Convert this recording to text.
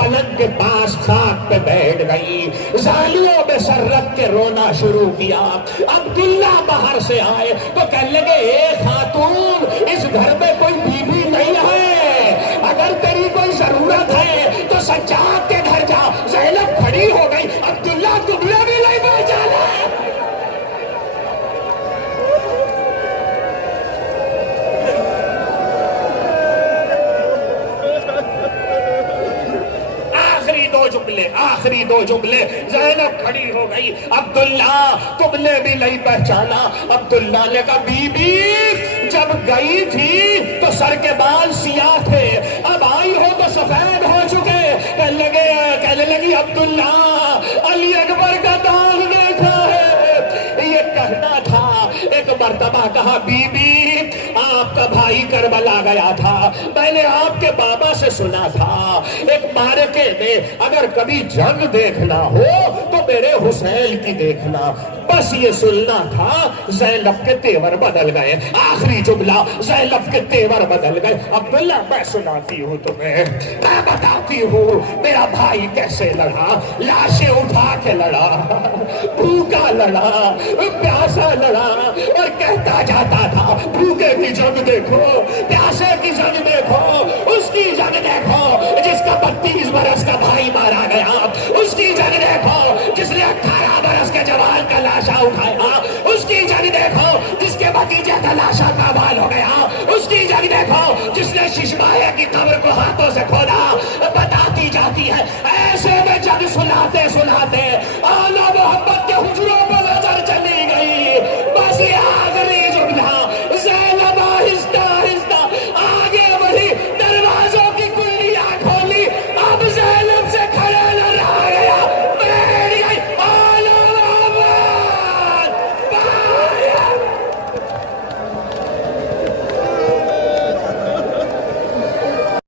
پلنگ کے پاس خاک پہ بیٹھ گئی، زانیوں میں سر رکھ کے رونا شروع کیا۔ عبداللہ باہر سے آئے تو کہنے لگے اے خاتون، اس گھر میں کوئی بیوی نہیں ہے، اگر تیری کوئی ضرورت ہے تو سجاد کے گھر جا۔ زینب کھڑی ہو گئی، عبداللہ تم نے بھی نہیں پہچانا؟ آخری دو جملے، زینب کھڑی ہو گئی، عبداللہ تم نے بھی نہیں پہچانا؟ عبداللہ نے کہا بی بی جب گئی تھی تو سر کے بال سیاہ تھے، اب آئی ہو تو سفید ہو چکے۔ کہنے لگی عبداللہ علی اکبر کا داغ دیکھا ہے، یہ کہنا تھا۔ ایک مرتبہ کہا بی بی آپ کا بھائی کربلا گیا تھا، میں نے آپ کے بابا سے سنا تھا ایک معرکے میں اگر کبھی جنگ دیکھنا ہو تو میرے حسین کی دیکھنا، بس یہ سننا تھا۔ زینب کے تیور بدل گئے، آخری جملہ، زینب کے تیور بدل گئے۔ عبداللہ میں سناتی ہوں تمہیں، میں بتاتی ہوں میرا بھائی کیسے لڑا، لاشیں اٹھا کے لڑا، بھوکا لڑا، پیاسا لڑا، اور کہتا جاتا تھا بھوکے کی جنگ دیکھو، پیاسے کی جنگ دیکھو، اس کی جنگ دیکھو جس کا 32 برس کا بھائی مارا گیا، اس کی جنگ دیکھو جس نے 18 برس کے جوان کا لاشا اٹھایا، اس کی جنگ دیکھو جس کے بھتیجے کا لاشا قابال ہو گیا، اس کی جنگ دیکھو جس نے ششمائے کی قبر کو ہاتھوں سے کھودا۔ بتاتی جاتی ہے ایسے میں جنگ سناتے سناتے